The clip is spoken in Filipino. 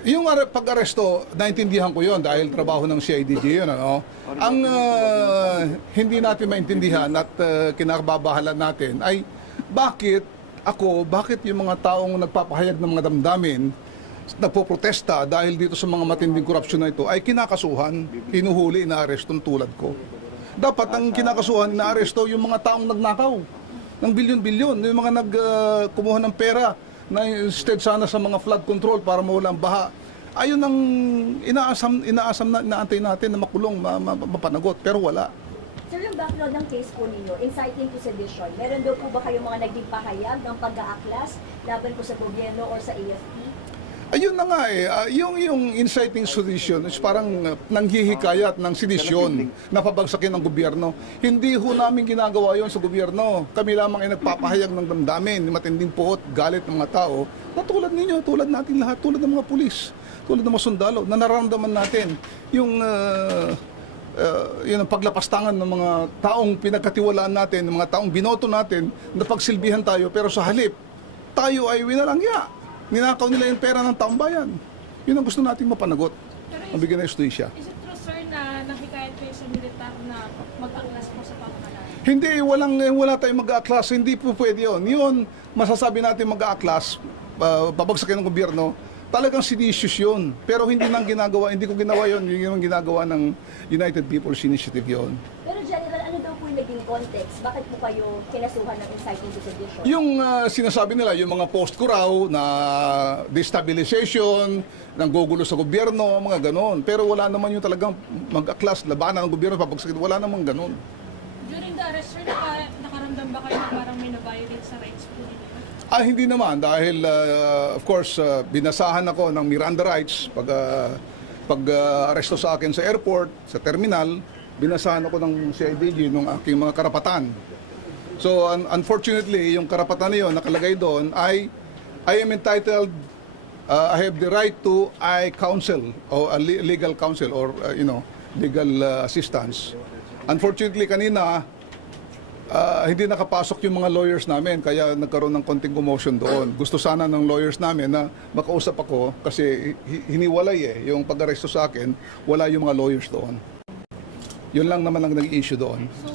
Yung pag-aresto, naintindihan ko yon dahil trabaho ng CIDG yun. Ano? Ang hindi natin maintindihan at kinakababahalan natin ay bakit yung mga taong nagpapahayag ng mga damdamin, nagpoprotesta dahil dito sa mga matinding korupsyon na ito ay kinakasuhan, hinuhuli, inaaresto tulad ko. Dapat ang kinakasuhan, inaaresto yung mga taong nagnakaw ng bilyon-bilyon, yung mga kumuha ng pera na instead sana sa mga flood control para mawala ang baha. Ayun ang inaasam na inaantay natin na makulong, mapanagot, pero wala. Sir, yung background ng case po ninyo, inciting to sedition, meron daw po ba kayong mga naging pahayag ng pag-aaklas laban po sa gobyerno or sa AFP? Ayun na nga yung inciting sedition is parang nanghihikayat ng sedisyon na pabagsakin ng gobyerno. Hindi ho namin ginagawa yon sa gobyerno. Kami lamang ay nagpapahayag ng damdamin, matinding puot, galit ng mga tao, na tulad ninyo, tulad natin lahat, tulad ng mga pulis, tulad ng mga sundalo, na nararamdaman natin yung yun ang paglapastangan ng mga taong pinagkatiwalaan natin, ng mga taong binoto natin, na pagsilbihan tayo, pero sa halip, tayo ay winalangya. Ninakaw nila yung pera ng taong bayan. Yun ang gusto nating mapanagot. Mabigyan ng justisya. Is it true, sir, na nakikayat kayo sa militar na mag-aklas po sa pamamalaan? Hindi, wala tayong mag-aaklas. Hindi po pwede yun. Yun, masasabi natin mag-aaklas, babagsakin ng gobyerno, talagang seditious yun. Pero hindi ko ginawa yun. Yun yung ginagawa ng United People's Initiative yun. Pero General, ano daw po yung naging context? Bakit po kayo kinasuhan ng inciting to sedition? Yung sinasabi nila, yung mga post ko raw na destabilization, ng gugulo sa gobyerno, mga ganon. Pero wala naman yung talagang mag-aklas, labanan ng gobyerno, papagsakin. Wala naman ganon. During the arrest, sir, nakaramdam ba kayo na parang may na-violate sa rights po ninyo? Hindi naman dahil of course binasahan ako ng Miranda rights pag aresto sa akin sa airport, sa terminal, binasahan ako ng CIDG ng aking mga karapatan. So unfortunately, yung karapatan na yun nakalagay doon ay I am entitled, I have the right to counsel or legal counsel or legal assistance. Unfortunately kanina hindi nakapasok yung mga lawyers namin, kaya nagkaroon ng konting commotion doon. Gusto sana ng lawyers namin na makausap ako kasi hiniwalay yung pag-aresto sa akin, wala yung mga lawyers doon. Yun lang naman ang nag-issue doon. So,